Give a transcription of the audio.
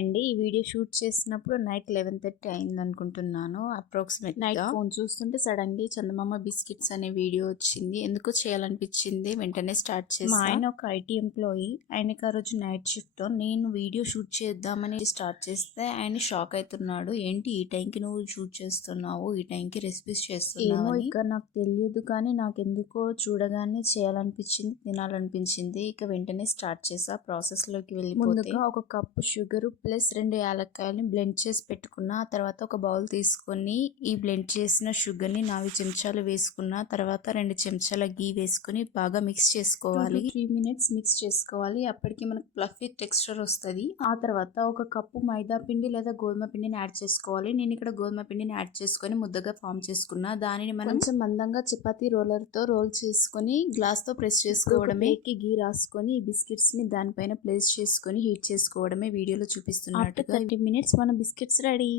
అండి. ఈ video shoot చేసినప్పుడు నైట్ 11:30 అయిందనుకుంటున్నాను అప్రాక్సిమేట్‌గా. నైట్ ఫోన్ చూస్తుంటే సడన్‌లీ చందమామ బిస్కెట్స్ అనే వీడియో వచ్చింది. ఎందుకో చేయాలనిపించింది. వెంటనే స్టార్ట్ చేశా. మా ఆయన ఒక ఐటీ ఎంప్లాయీ. ఆయనకి ఆ రోజు నైట్ షిఫ్ట్. నేను వీడియో షూట్ చేద్దామని స్టార్ట్ చేస్తే ఆయన షాక్ అవుతున్నాడు. ఏంటి ఈ టైంకి నువ్వు షూట్ చేస్తున్నావు? ఈ టైంకి రెసిపీస్ చేస్తున్నావు? ఏమో ఇక నాకు తెలియదు కానీ నాకెందుకో చూడగానే చేయాలనిపించింది, తినాలనిపించింది. ఇక వెంటనే స్టార్ట్ చేసా. ప్రాసెస్‌లోకి వెళ్ళిపోతే ముందుగా ఒక కప్పు షుగర్ ప్లస్ 2 యాలక్కాయలని బ్లెండ్ చేసి పెట్టుకున్నా. ఆ తర్వాత ఒక బౌల్ తీసుకొని ఈ బ్లెండ్ చేసిన షుగర్ని 4 చెంచాలు వేసుకున్నా. తర్వాత 2 చెంచాల గీ వేసుకొని బాగా మిక్స్ చేసుకోవాలి. 2 to 3 minutes మిక్స్ చేసుకోవాలి. అప్పటికి మనకు ఫ్లఫీ టెక్స్చర్ వస్తుంది. ఆ తర్వాత ఒక కప్పు మైదా పిండి లేదా గోధుమ పిండిని యాడ్ చేసుకోవాలి. నేను ఇక్కడ గోధుమ పిండిని యాడ్ చేసుకొని ముద్దగా ఫామ్ చేసుకున్నా. దానిని మనం కొంచెం మందంగా చపాతీ రోలర్తో రోల్ చేసుకొని గ్లాస్తో ప్రెస్ చేసుకోవడమే. గీ రాసుకొని ఈ బిస్కెట్స్ని దానిపైన ప్లేస్ చేసుకొని హీట్ చేసుకోవడమే వీడియోలో చూపిస్తున్నట్టుగా. 30 minutes మన బిస్కెట్స్ రెడీ.